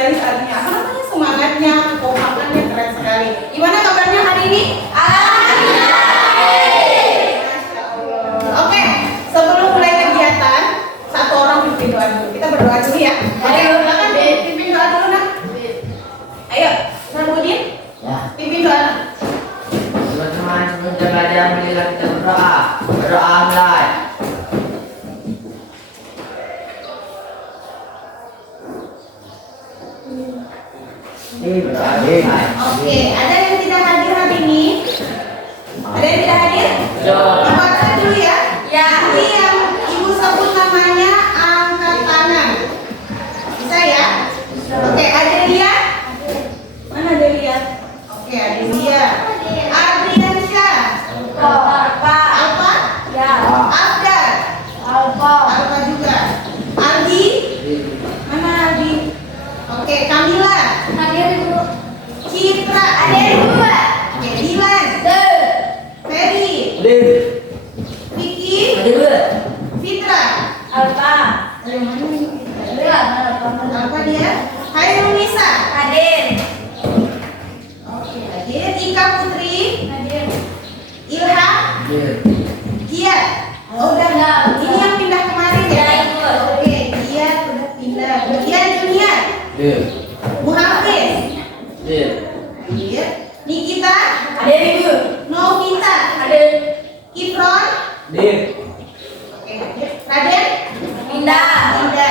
sekali saatnya. Apa namanya, semangatnya, kekompakannya keren sekali. Gimana kabarnya hari ini? Alhamdulillah. Masya Allah. Oke, sebelum mulai kegiatan, satu orang pimpin doa dulu. Kita berdoa dulu ya. Ayo, silakan pimpin doa dulu nak. Ayo, Sarudin. Ya. Pimpin doa. Teman-teman, sebelum kita belajar, marilah kita berdoa. Berdoa mulai. Berdoa mulai. Oke, ada yang tidak hadir hari ini? Ada yang tidak hadir? Baca dulu ya. Ya. Nanti yang ibu sebut namanya angkat tangan. Bisa ya? Oke, Adelia. Mana Adelia? Oke, Adelia. Adriansyah. Alfa. Ya. Abdar. Alfa juga. Aldi. Mana Aldi? Oke, Kamila. Citra. Oke, Dilan. Ferry. Vicky. Fitra. Alfa. Apa dia? Hai Nisa. Hadir. Oke, hadir. Ika Putri. Ilham. Giat. Oh, udah. Ini yang pindah kemarin ya? Oke, Giat udah pindah. Giat Junior. Bu Hafiz. Hadir. Nikita. Hadir ibu. Novita. Hadir. Kifron. Oke, hadir. Raden. Pindah. Linda.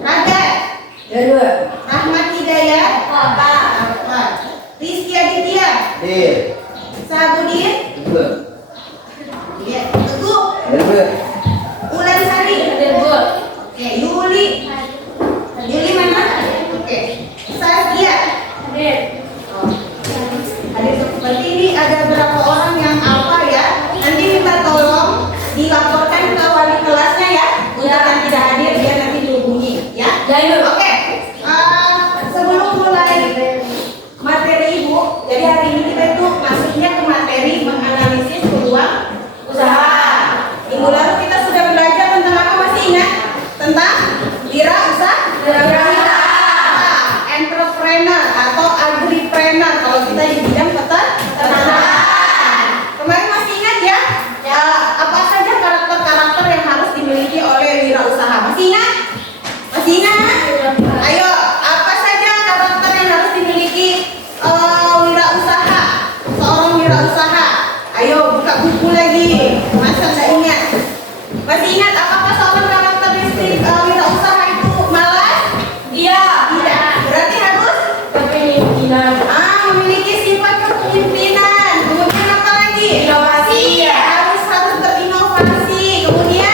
Raga. Rahmat Hidayat. Apa? Rizky Aditya. Sabudin. Iya. Teguh. Ulan Sari. Hadir bu. Oke, Yuli. Yuli mana? Oke. Saskia. Hadir. Hadir. Berarti ini ada berapa orang yang apa ya? Nanti minta tolong dilaporkan ke wali kelasnya ya. Untuk yang tidak hadir dia nanti dihubungi ya. Ya ibu. Oke. Sebelum mulai materi ibu, jadi hari ini kita itu masuknya ke materi menganalisis peluang usaha. Minggu lalu kita sudah belajar tentang apa, masih ingat? Tentang wirausaha, entrepreneur atau agripreneur kalau kita di bidang peternakan. Kemarin masih ingat ya? Apa saja karakter-karakter yang harus dimiliki oleh wirausaha? Masih ingat? Masih ingat? Ayo, apa saja karakter yang harus dimiliki wirausaha? Seorang wirausaha. Ayo, buka buku lagi. Masa nggak ingat? Masih ingat apakah seorang karakteristik wirausaha itu malas? Iya. Tidak. Berarti harus Kepemimpinan. memiliki sifat kepemimpinan. Kemudian apa lagi? Inovasi. Harus berinovasi. Kemudian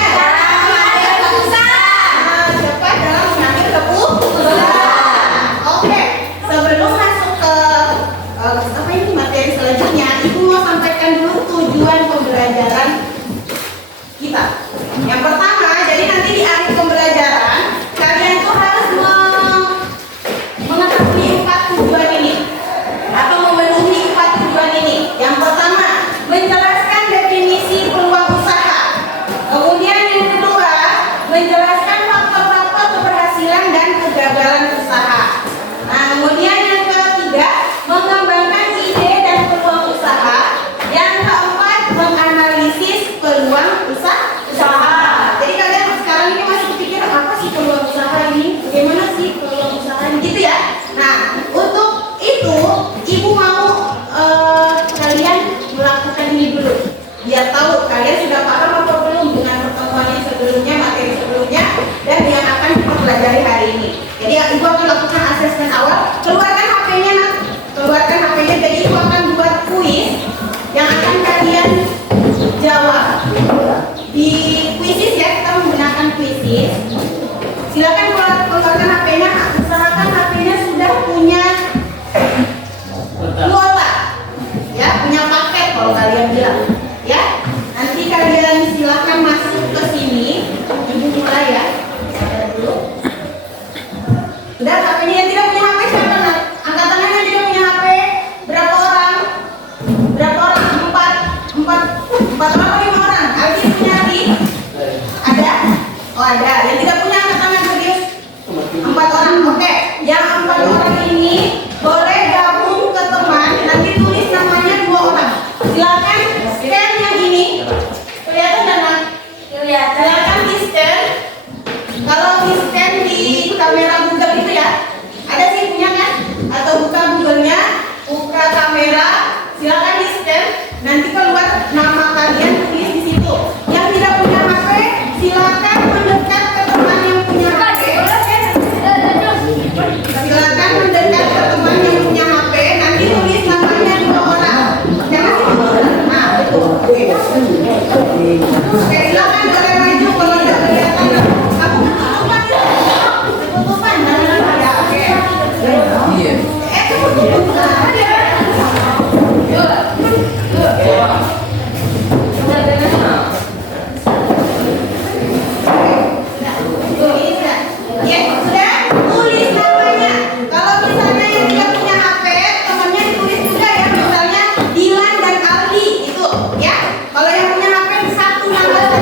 cepat dalam mengambil keputusan. Oke, sebelum masuk ke apa ini materi selanjutnya, ibu mau sampaikan dulu tujuan pembelajaran kita. Yang pertama, jadi nanti di akhir pembelajaran kalian tuh harus mengetahui 4 tujuan ini atau memenuhi 4 tujuan ini. Yang pertama, menjelaskan definisi peluang usaha. Kemudian yang kedua, menjelaskan faktor-faktor keberhasilan dan kegagalan usaha. Nah, kemudian yang ketiga, mengembangkan ide dan peluang usaha. Yang keempat, menganalisis peluang usaha. Jadi kalian sekarang ini masih pikir apa sih peluang usaha ini? Bagaimana sih peluang usaha ini? Gitu ya. Nah, untuk itu ibu mau kalian melakukan ini dulu, biar tahu kalian sudah paham atau belum dengan pertemuan yang sebelumnya, materi sebelumnya, dan yang akan kita pelajari hari ini. Jadi ibu akan lakukan asesmen awal. Keluarkan HP-nya, keluarkan HP-nya. Jadi ibu akan buat kuis yang akan kalian jawab. Di kuisis ya, kita menggunakan kuisis. Silakan keluarkan HP-nya. Usahakan HP-nya sudah punya kuota, ya, punya paket kalau kalian bilang, ya. Nanti kalian silakan masuk ke sini. Ibu mulai ya. Dulu. Udah, HP-nya yang tidak punya HP siapa? Angkat tangan yang tidak punya HP. Berapa orang? Berapa orang? 4 orang atau 5 orang? Aldi punya Aldi? Ada? Oh ada. Yang tidak punya angkat tangan serius? 4 orang. Oke. Yang 4 Oke, silakan kalian maju kalau tidak kelihatan. Kamu ketutupan ya? Ketutupan, ya oke. Iya. Ketutupan. Ya, sudah tulis namanya. Kalau misalnya yang tidak punya HP, temannya ditulis juga ya, misalnya Dilan dan Aldi itu, ya. Kalau yang punya HP satu nama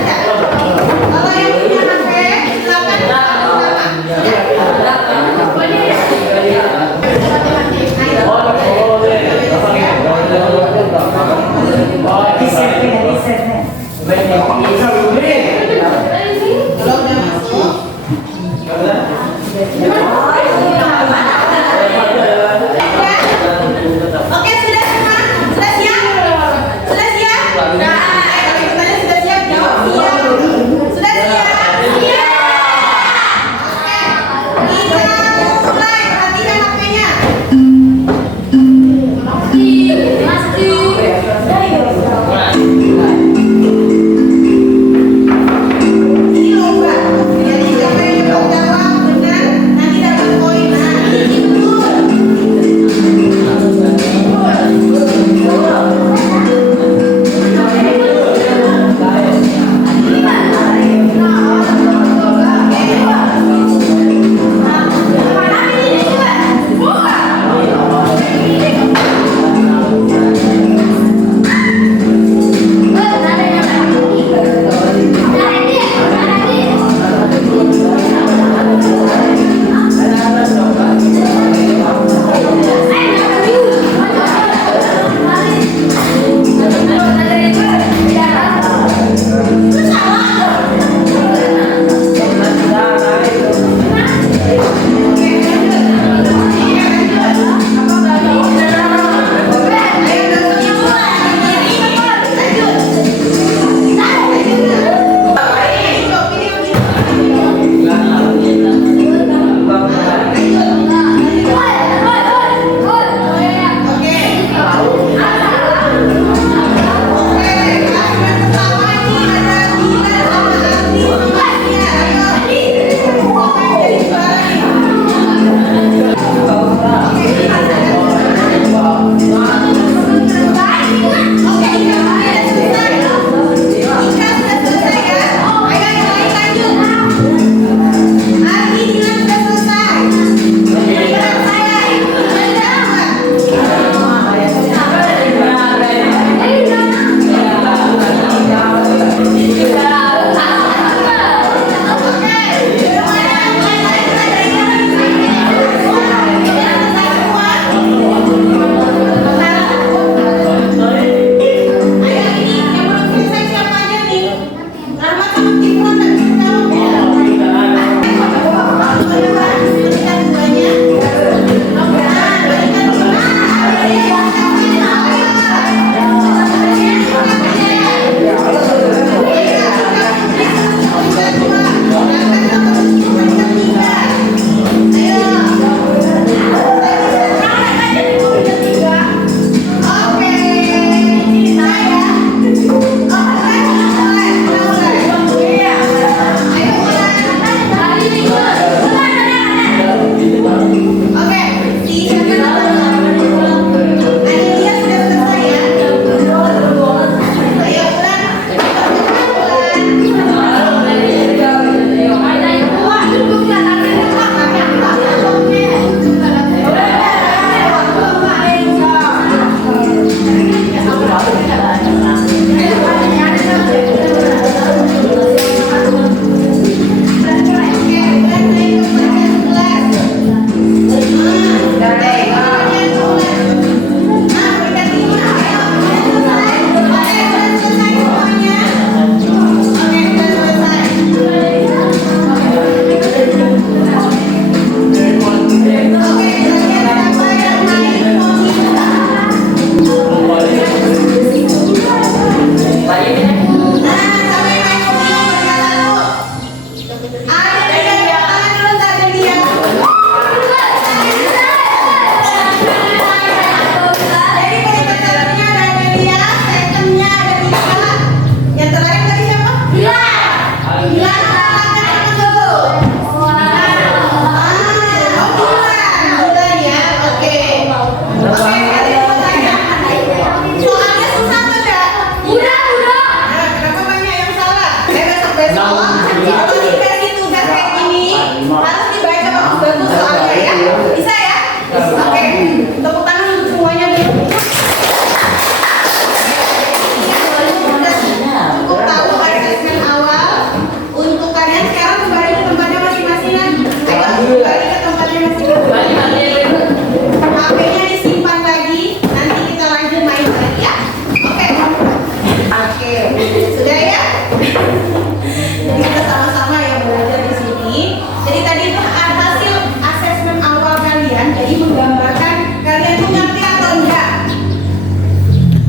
menggambarkan kalian tuh ngerti atau enggak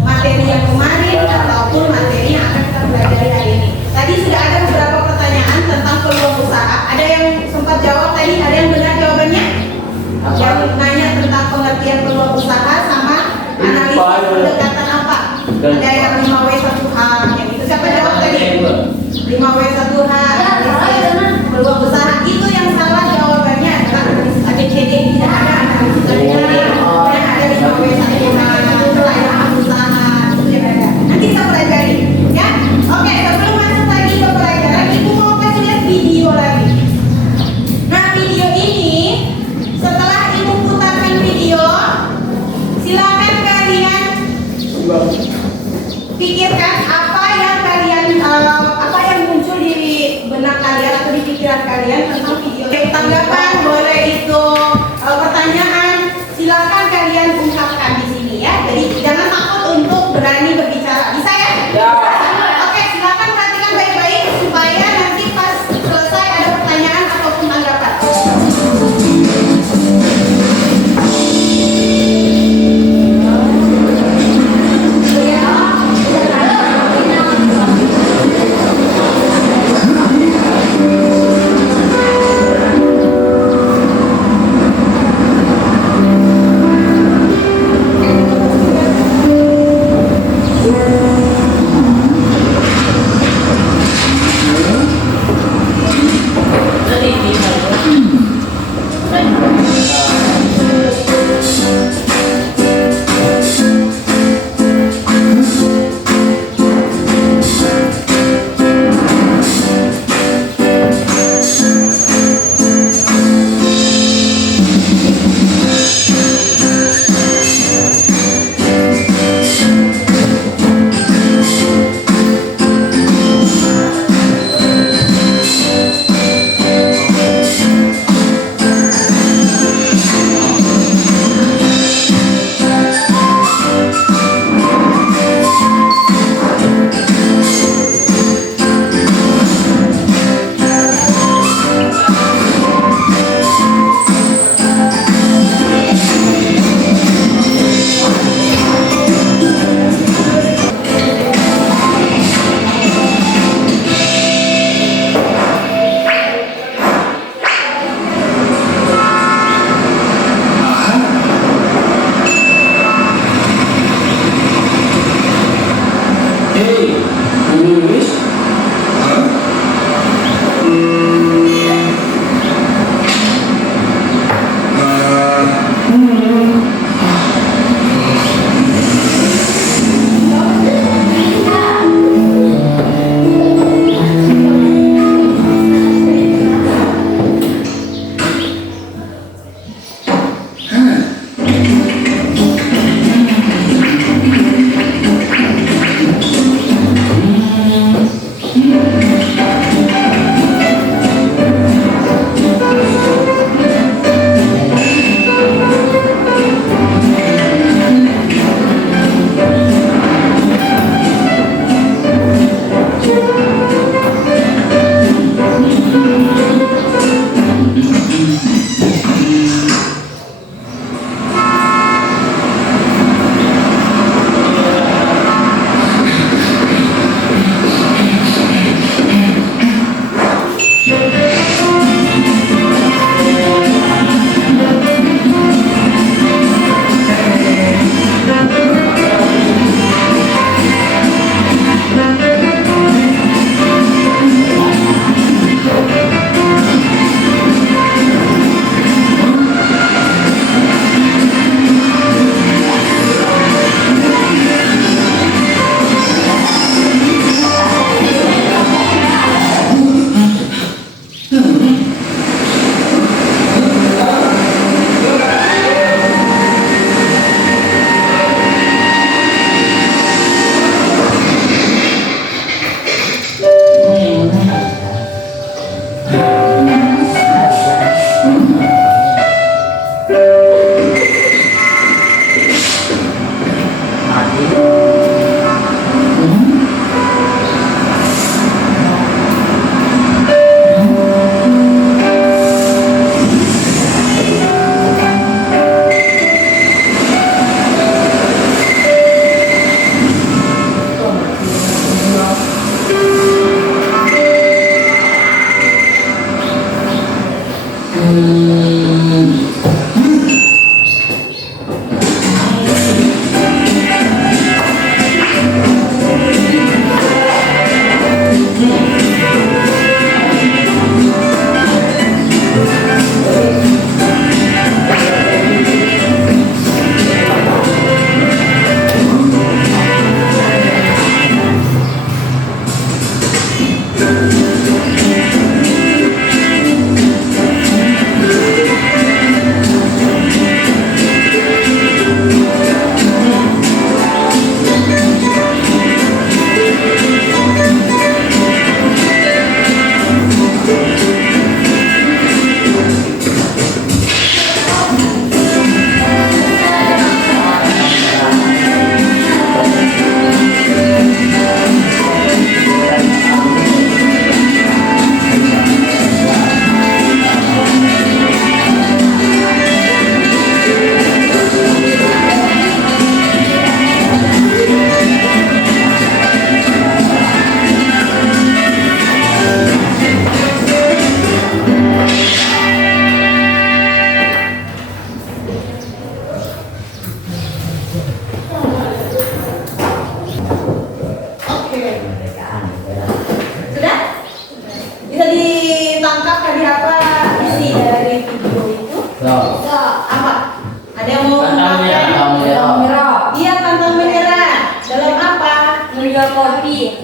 materi yang kemarin ataupun materi yang akan kita pelajari hari ini. Tadi sudah ada beberapa pertanyaan tentang peluang usaha. Ada yang sempat jawab tadi, ada yang benar jawabannya? Yang nanya tentang pengertian peluang usaha sama analisis pendekatan apa? Ada yang 5W1H, yang itu siapa jawab tadi? 5W1H, analisis peluang usaha. Itu yang salah jawabannya adalah analisis ABCD, tidak ada analisis ABCD. Dan ada 5W1H, pelayanan usaha, itu yang ada. Nanti kita pelajari, ya? Oke, sebelum masuk lagi ke pelajaran, Ibu mau kasih lihat video lagi. Nah, video ini setelah Ibu putarkan video, silakan kalian pikirkan apa yang muncul di benak kalian atau di pikiran kalian tentang video. Tanggapan boleh itu pertanyaan, silakan kalian ungkapkan di sini ya. Jadi jangan takut untuk berani berbicara. Bisa ya? Ya. Oke, silakan perhatikan baik-baik supaya nanti pas selesai ada pertanyaan ataupun tanggapan.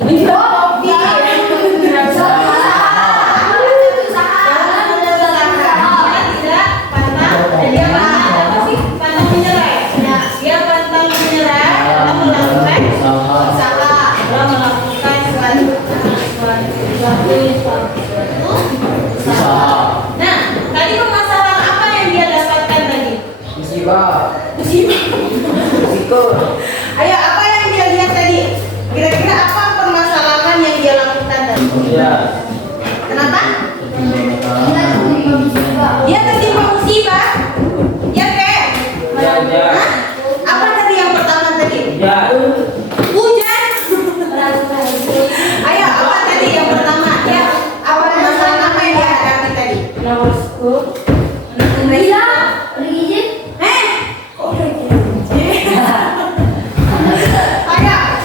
menjawab hobi. Nah, tadi permasalahan apa yang dia dapatkan tadi? Musibah. Risiko. Ayo, apa yang dia lihat tadi? Kira-kira apa permasalahan yang dia lakukan tadi? Ya. Kenapa? Dia tertimpa musibah. Ya, Kek? Ya. Hah? Apa tadi yang pertama tadi? Ya. Hujan. Ayo, apa tadi yang pertama? Ya, apa permasalahan apa yang dia hadapi tadi? Ayo,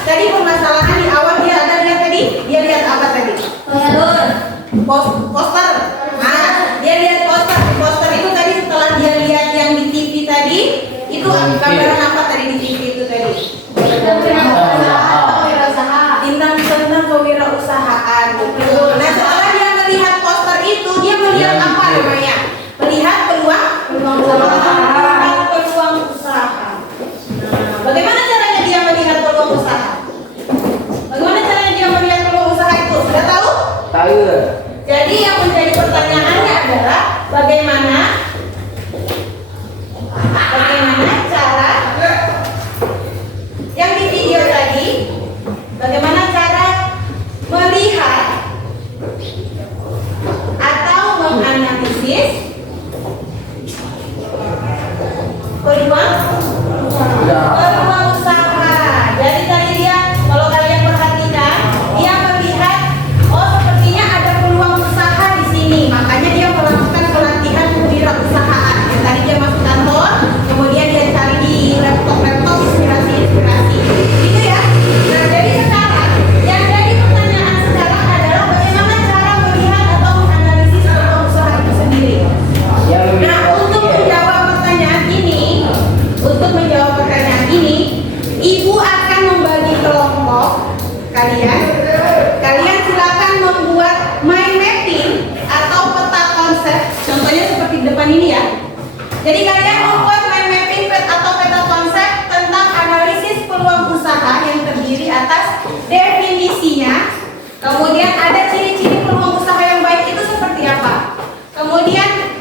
tadi permasalahan di awal dia ada lihat tadi. Dia lihat apa tadi? Poster. Nah, dia lihat poster. Poster itu tadi setelah dia lihat yang di TV tadi, itu gambaran apa tadi di TV itu tadi? Tentang kewirausahaan. Betul. Nah, setelah dia melihat poster itu, dia melihat apa namanya? Melihat peluang usaha. Nah, bagaimana caranya dia melihat peluang usaha? Bagaimana caranya dia melihat peluang usaha itu? Sudah tahu? Tahu. Jadi yang menjadi pertanyaannya adalah bagaimana cara yang di video tadi, bagaimana cara melihat atau menganalisis peluang usaha. Jadi tadi dia, kalau kalian perhatikan, dia melihat, oh sepertinya ada peluang usaha di sini, makanya dia melakukan pelatihan kewirausahaan. Ya, tadi dia masuk kantor, kemudian dia cari di laptop inspirasi, gitu ya. Nah, jadi sekarang yang jadi pertanyaan sekarang adalah bagaimana cara melihat atau menganalisis peluang usaha itu sendiri. Nah, untuk menjawab pertanyaan ini, Ibu akan membagi kelompok kalian. Kalian silakan membuat mind mapping atau peta konsep. Contohnya seperti di depan ini ya. Jadi kalian membuat mind mapping atau peta konsep tentang analisis peluang usaha yang terdiri atas definisinya. Kemudian ada ciri-ciri peluang usaha yang baik itu seperti apa. Kemudian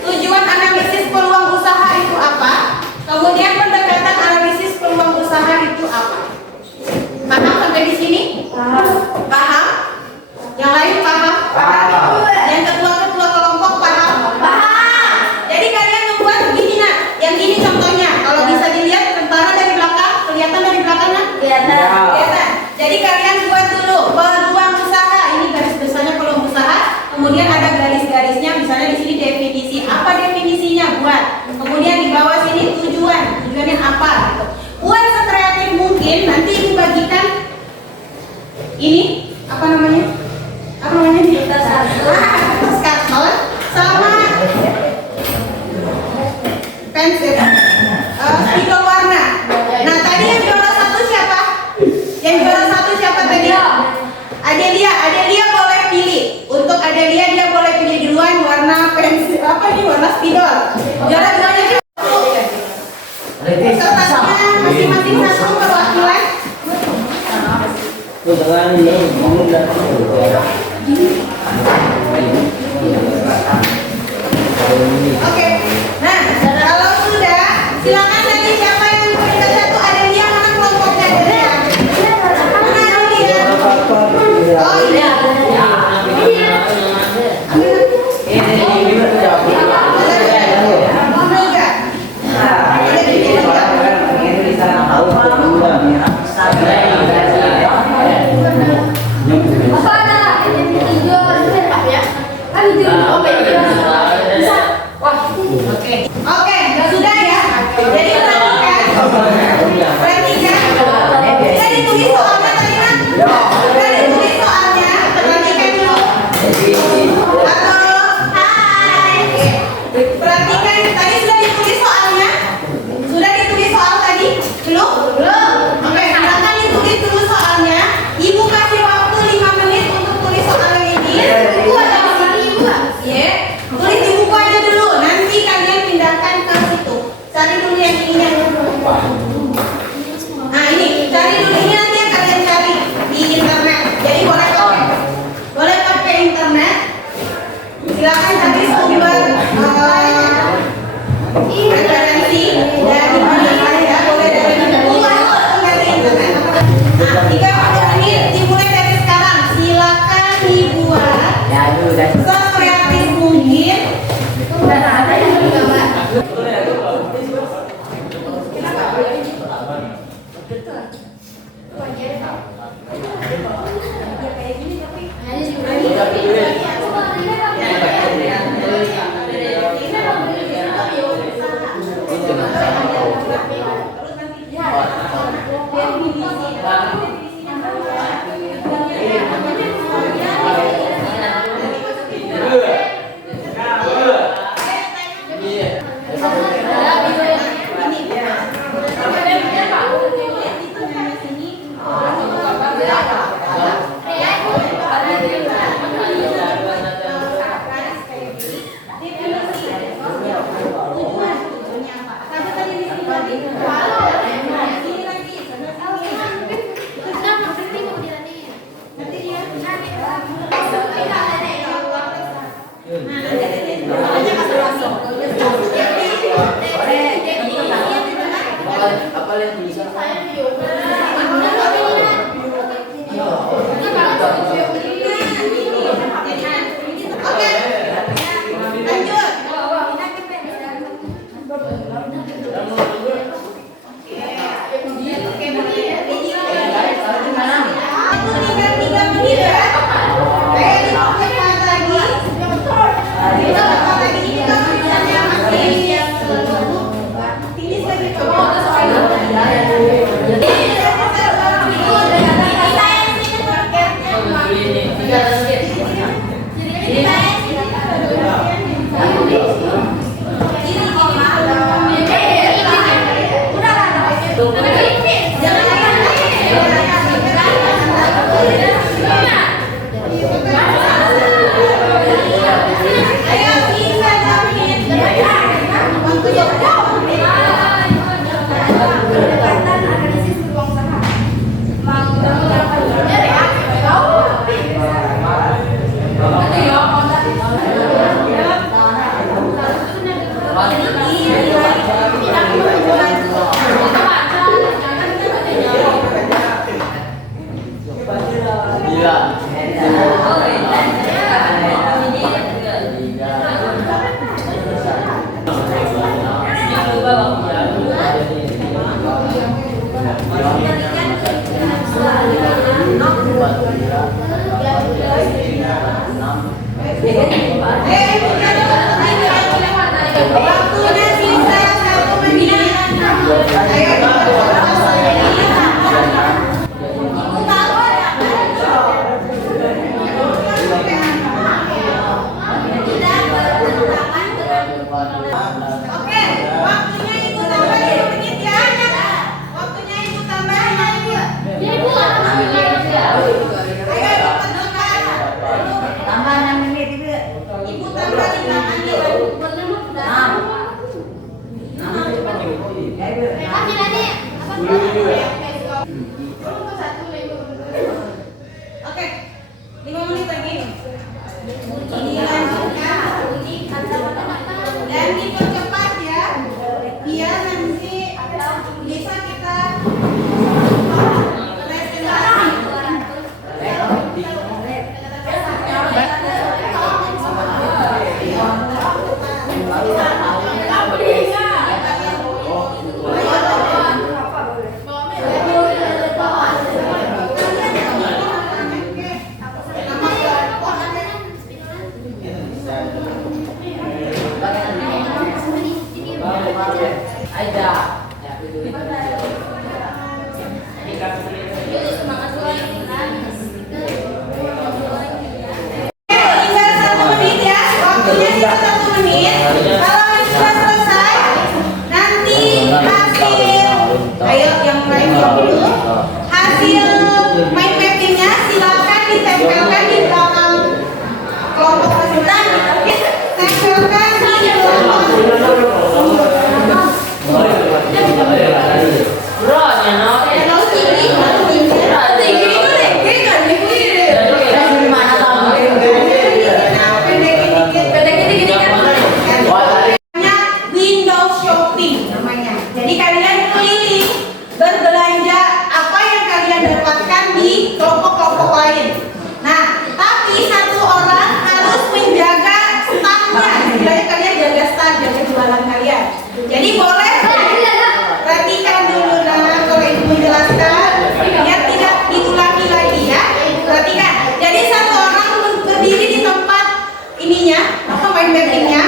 tujuan analisis peluang usaha itu apa? Kemudian pendekatan analisis peluang usaha itu apa? Paham sampai di sini? Paham? Yang lain paham? Yang ketua kelompok paham? Jadi kalian membuat begini nak. Yang ini contohnya. Kalau bisa dilihat tentara dari belakang, kelihatan dari belakang nak? Kelihatan. Jadi kalian buat dulu peluang usaha. Ini garis besarnya peluang usaha. Kemudian ada garis-garisnya. Misalnya di sini definisi. Apa definisinya? Buat. Kemudian di bawah sini tujuannya apa? Gitu. Buat sekreatif mungkin. Nanti Ibu bagikan ini apa namanya? Apa namanya? Skateboard sama pensil, spidol warna. Nah tadi yang juara satu siapa? Yang juara satu siapa tadi? Adelia boleh pilih. Untuk Adelia dia boleh pilih duluan warna pensil apa ini warna spidol. Juara duanya siapa? Pesertanya masing-masing satu perwakilan. Oke. Nah, kalau sudah, silakan tadi siapa yang peringkat satu. Adelia, mana kelompoknya Adelia? Mana Adelia? Oh iya. Apa ada hijau sepak ya? Kan hijau. Wah, ininya. Nah ini cari dulu, ini nanti yang kalian cari di internet. Jadi boleh pakai internet. Silakan cari sumber referensi dari mana saja, boleh dari buku atau dari internet. Nah, 30 menit dimulai dari sekarang. Silakan dibuat sekreatif mungkin. Waktunya sisa 1 menit. Oke, waktunya ibu tambah 1 menit ya. Waktunya ibu tambah 1 menit. Ayo ibu pedukan. Tambah 6 menit ibu. Ibu tambah 5 menit. Oke, 5 menit lagi. Dilanjutkan dan dipercepat ya, biar nanti bisa kita namanya. Jadi kalian keliling berbelanja apa yang kalian dapatkan di kelompok-kelompok lain. Nah, tapi satu orang harus menjaga stoknya. Istilahnya kalian jaga stok, jaga jualan kalian. Jadi boleh perhatikan dulu kalau ibu menjelaskan, biar tidak diulangi lagi ya. Perhatikan. Jadi satu orang berdiri di tempat ininya, apa mind mappingnya.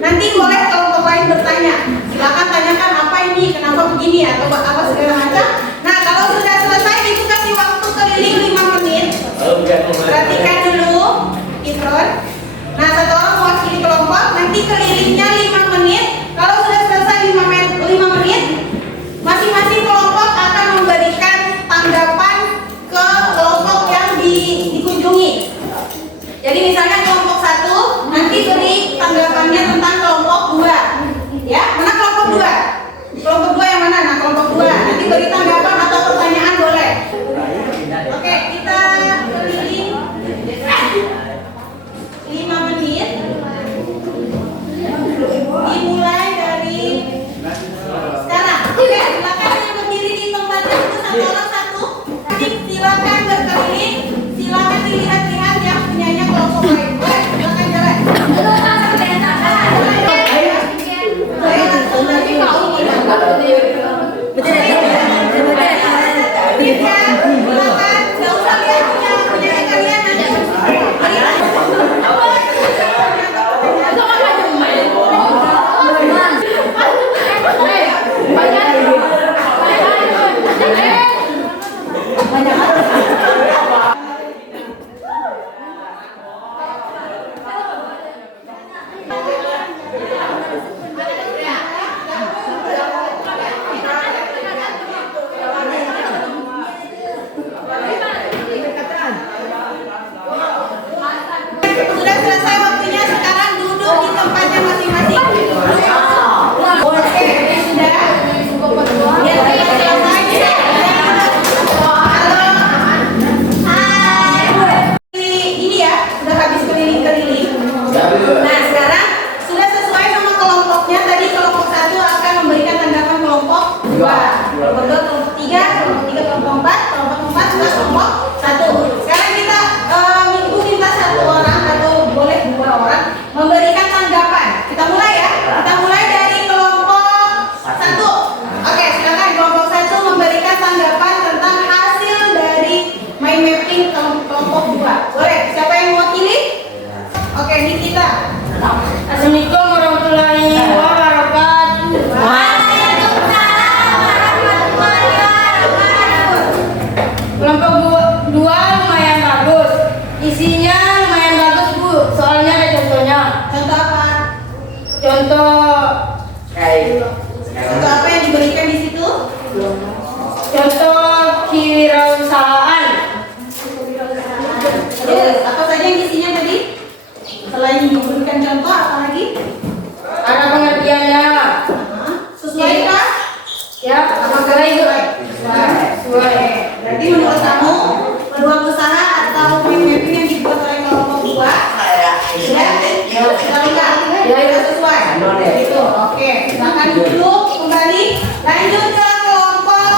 Nanti boleh kelompok lain bertanya. Silakan tanyakan apa ini, kenapa begini atau apa segala macam. Nah, kalau sudah selesai ibu kasih waktu keliling 5 menit. Perhatikan dulu, Imron. Nah, satu orang mewakili kelompok, nanti kelilingnya 5 menit. Kalau sudah selesai 5 menit, masing-masing kelompok akan memberikan tanggapan ke kelompok yang dikunjungi. Jadi misalnya kelompok 1 nanti beri tanggapannya tentang kelompok 2. Ya, mana kelompok 2? Kelompok 2 yang mana? Nah, kelompok 2 nanti beri tanggapan atau pertanyaan boleh. Oke, kita keliling 5 menit. Dimulai dari sekarang. Oke, silakan yang berdiri di tempatnya itu satu orang satu. Jadi silakan berkeliling, silakan dilihat-lihat yang punyanya kelompok lain. Boleh, silakan jalan. Sudah selesai waktunya, sekarang duduk di tempatnya masing-masing. Oke, sudah. Ya, sudah selesai. Halo. Hai. Ini ya, sudah habis keliling-keliling. Nah, sekarang sudah sesuai sama kelompoknya. Tadi kelompok 1 akan memberikan tanggapan kelompok 2. Kelompok 2, kelompok 3, kelompok 3, kelompok 4, kelompok 4 juga kelompok 1. Sekarang kita ibu minta 1 orang atau boleh 2 orang memberikan tanggapan. Kita mulai ya. Kita mulai dari kelompok 1. Oke, silakan kelompok 1 memberikan tanggapan tentang hasil dari mind mapping kelompok 2. Boleh. Siapa yang mewakili? Oke, ini kita. Assalamualaikum warahmatullahi wabarakatuh. Waalaikumsalam warahmatullahi wabarakatuh. Kelompok 2 lumayan bagus. Isinya lumayan bagus, Bu. Soalnya ada contohnya. Contoh apa? Contoh Contoh apa yang diberikan di situ? contoh kewirausahaan. Terus apa saja yang isinya tadi? Selain memberikan contoh, apa lagi? Ada pengertiannya. Sesuai kah? Ya, Sesuai. sesuai. Berarti menurut kamu peluang usaha atau mind mapping yang dibuat oleh kelompok 2 sudah lengkap? Sudah sesuai? Itu. Oke, silakan duduk kembali. Lanjut ke kelompok.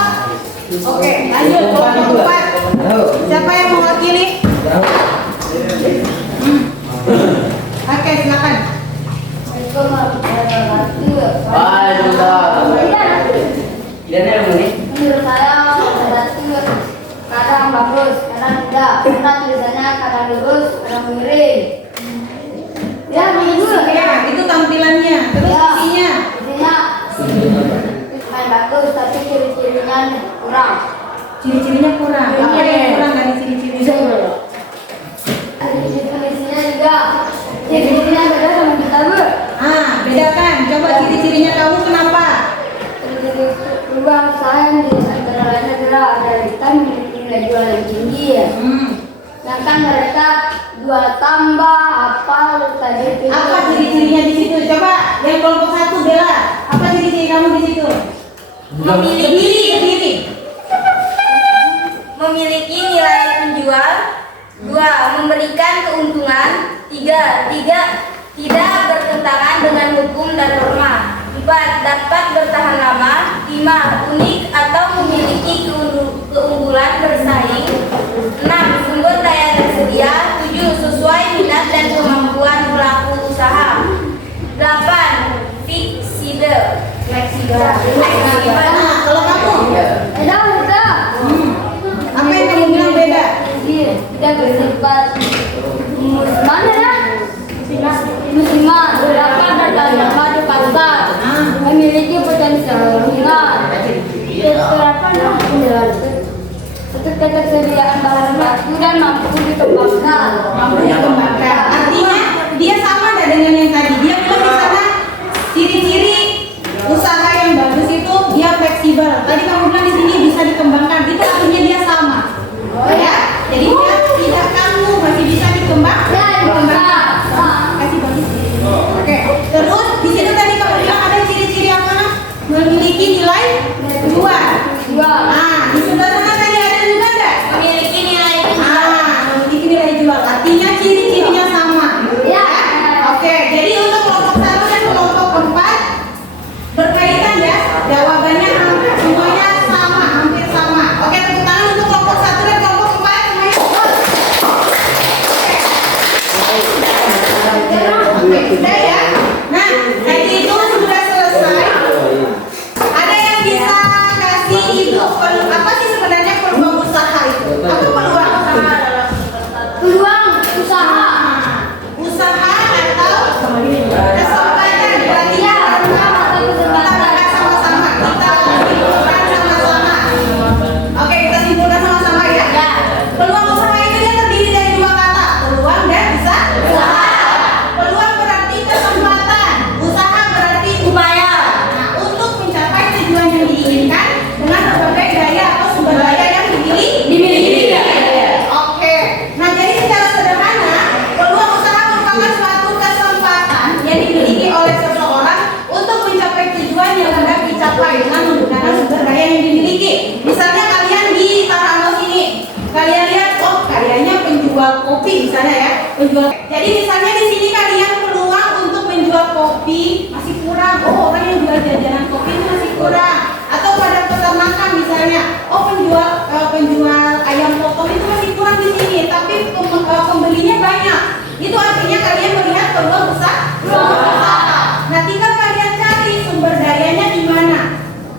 Oke, lanjut kelompok 4. Siapa yang mewakili? Oke, silakan. Assalamualaikum warahmatullahi wabarakatuh. Menurut saya itu kadang bagus, kadang tidak. Karena tulisannya kadang lurus, kadang miring. Ya, begitu. Ya, itu tampilannya. Terus Ya. isinya. Isinya main bagus, tapi ciri-cirinya kurang. Ciri-cirinya kurang. Apa yang kurang dari ciri-cirinya? Definisinya juga. Ciri-cirinya beda sama kita, Bu. Bedakan. Coba ciri-cirinya kamu kenapa? Ciri-ciri perubahan usaha yang di antara lain adalah ada kita memiliki nilai jual yang tinggi ya. Sedangkan mereka jual tambah apa tadi itu. Apa ciri-cirinya di situ? Coba yang kelompok 1 Bella. Apa ciri-ciri kamu di situ? Berdiri. Memiliki nilai penjual. 2. Memberikan keuntungan. 3. Tidak bertentangan dengan hukum dan norma. 4. 4. Dapat bertahan lama. 5. Unik atau memiliki keunggulan bersaing. 6. Sumber daya tersedia. 7. Sesuai minat dan kemampuan pelaku usaha. 8. Fleksibel. Nah, kalau kamu, Udah. apa yang kamu bilang beda? Tidak bersifat musiman ya? Musiman, dapat dalam maju pasar, memiliki potensial minat, untuk ketersediaan bahan baku dan mampu dikembangkan. Artinya dia sama nggak dengan yang tadi? Dia bilang di sana ciri-ciri usaha yang bagus itu dia fleksibel. Tadi kamu bilang di sini bisa dikembangkan. Itu artinya dia sama. Ya, jadi dia tidak kamu masih bisa dikembangkan. Kasih bagus. Oke. Terus di situ tadi kamu bilang ada ciri-ciri apa? Memiliki nilai 2. Nah, di sebelah sana tadi ada juga nggak? Memiliki nilai Memiliki nilai jual. Artinya ciri-cirinya sama. Ya. Oke, jadi untuk kelompok 1 dan kelompok 4 berkaitan ya. Jawabannya semuanya sama, hampir sama. Oke, tepuk tangan untuk kelompok 1 dan kelompok 4 semuanya. Oke, sudah ya. Nah, tadi itu sudah selesai. Ada yang bisa kasih itu apa sih sebenarnya peluang usaha itu? Apa peluang usaha? Peluang usaha. Usaha atau kesempatan, berarti Ya, kita bahas sama-sama, kita simpulkan sama-sama. Oke, kita simpulkan sama-sama ya. Peluang usaha itu dia terdiri dari 2 kata, peluang dan usaha. Peluang berarti kesempatan, usaha berarti upaya. Nah, untuk mencapai tujuan yang diinginkan dengan berbagai daya atau sumber daya yang dimiliki. Oke, nah jadi secara sederhana peluang usaha merupakan suatu kesempatan yang dimiliki oleh seseorang untuk mencapai tujuan yang hendak dicapai dengan menggunakan sumber daya yang dimiliki. Misalnya kalian di Taranos ini, kalian lihat, oh kayaknya penjual kopi misalnya ya, penjual. Jadi misalnya di sini kalian peluang untuk menjual kopi masih kurang. Oh orang yang jual jajanan kopi itu masih kurang. Atau pada peternakan misalnya, oh penjual ayam potong itu masih kurang di sini, tapi pembelinya banyak. Itu artinya kalian melihat peluang usaha. Nah, tinggal kalian cari sumber dayanya di mana.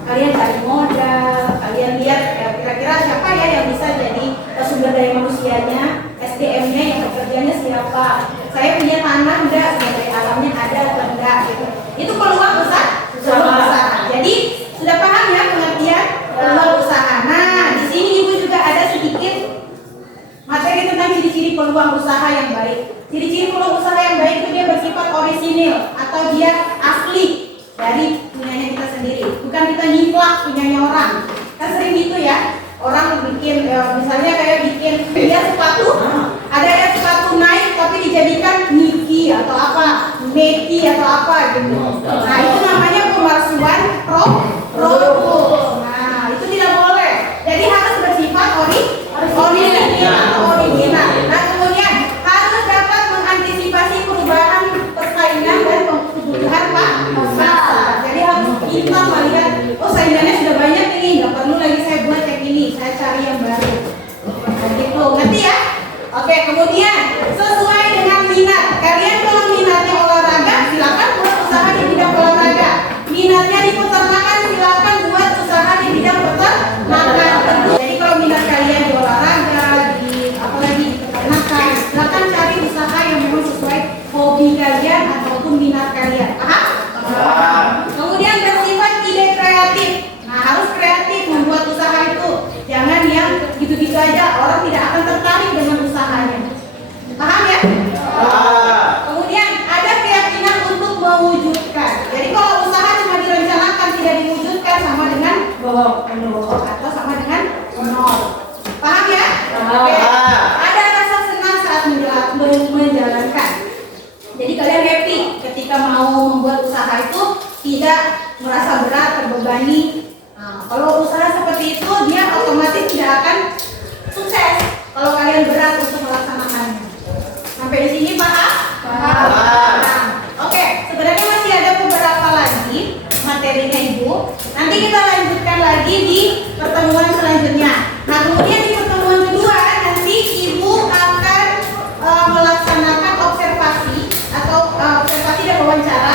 Kalian cari modal, kalian lihat kira-kira siapa ya yang bisa jadi sumber daya manusianya, SDM-nya yang bekerjanya siapa. Saya punya tanah enggak, sumber daya alamnya ada atau enggak gitu. Itu peluang usaha. Jadi sudah paham ya pengertian peluang usaha. Nah, di sini Ibu juga ada sedikit materi tentang ciri-ciri peluang usaha yang baik. Ciri-ciri peluang usaha yang baik itu dia bersifat orisinil atau dia asli dari punyanya kita sendiri. Bukan kita nyiplak punyanya orang. Kan sering gitu ya. Orang bikin misalnya kayak bikin dia sepatu, ada ya sepatu naik tapi dijadikan Nike atau apa, Nike atau apa gitu. Nah, itu namanya pemalsuan produk. Nah, itu tidak boleh. Jadi harus bersifat original. Nah, kemudian harus dapat mengantisipasi perubahan persaingan dan kebutuhan pasar. Jadi harus kita melihat, oh saingannya sudah banyak ini, nggak perlu lagi saya buat yang ini, saya cari yang baru. Nah, gitu, ngerti ya? Oke, kemudian sesuai dengan minat. Kalian kalau minatnya olahraga, silakan buat usaha di bidang olahraga. Minatnya di peternakan, silakan buat usaha di bidang peternakan. Jadi kalau minat kalian di olahraga, di apalagi di peternakan, silakan cari usaha yang memang sesuai hobi kalian ataupun minat kalian. Paham? Kemudian bersifat ide kreatif. Nah, harus kreatif membuat usaha itu. Jangan yang gitu-gitu aja, orang tidak akan tertarik dengan usahanya. Paham ya? Kemudian ada keyakinan untuk mewujudkan. Jadi kalau usaha cuma direncanakan tidak diwujudkan sama dengan bohong atau sama dengan nol. Paham ya? Oke. Ada rasa senang saat menjalankan. Jadi kalian happy ketika mau membuat usaha itu, tidak merasa berat, terbebani. Nah, kalau usaha seperti itu dia otomatis tidak akan sukses kalau kalian berat untuk melaksanakannya. Sampai di sini paham? Paham. Oke, sebenarnya masih ada beberapa lagi Ibu. Nanti kita lanjutkan lagi di pertemuan selanjutnya. Nah, kemudian di pertemuan kedua nanti Ibu akan melaksanakan observasi atau observasi dan wawancara.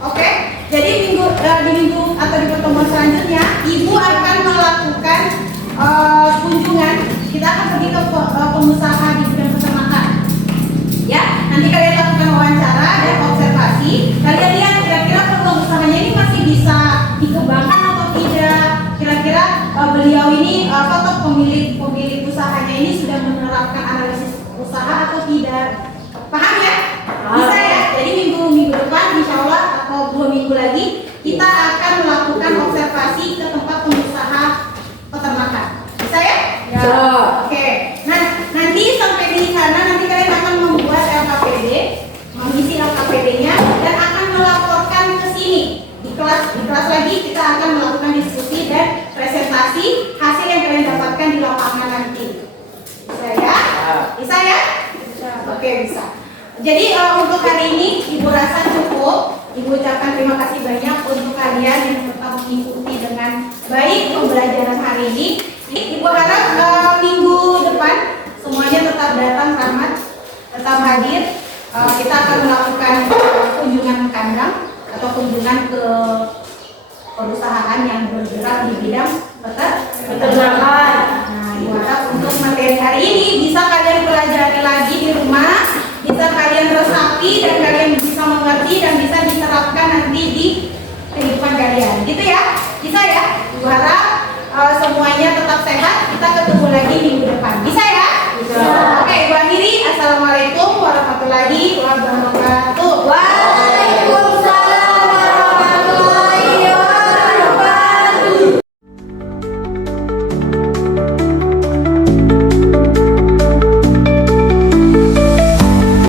Oke, jadi di minggu atau di pertemuan selanjutnya Ibu akan melakukan kunjungan. Kita akan pergi ke pengusaha di bidang peternakan. Ya, nanti kalian lakukan wawancara dan observasi. Kalian lihat kira-kira peluang usahanya ini masih bisa dikembangkan atau tidak. Kira-kira beliau ini atau pemilik usahanya ini sudah menerapkan analisis usaha atau tidak. Paham ya? Bisa ya? Jadi minggu depan insya Allah atau 2 minggu lagi kita akan melakukan observasi ke tempat pengusaha peternakan. Bisa ya? Ya. Oke. Nah, nanti sampai di sana nanti kalian akan membuat LKPD, mengisi LKPD-nya dan akan melaporkan ke sini. Di kelas lagi kita akan melakukan diskusi dan presentasi hasil yang kalian dapatkan di lapangan nanti. Bisa ya? Bisa ya? Oke, bisa. Jadi untuk hari ini Ibu rasa cukup. Ibu ucapkan terima kasih banyak untuk kalian yang tetap mengikuti dengan baik pembelajaran hari ini. Ibu harap minggu depan semuanya tetap datang rahmat, tetap hadir. Kita akan melakukan kunjungan ke kandang atau kunjungan ke perusahaan yang bergerak di bidang peternakan. Nah, Ibu harap untuk materi hari ini bisa kalian pelajari lagi di rumah, bisa kalian resapi dan kalian bisa mengerti dan bisa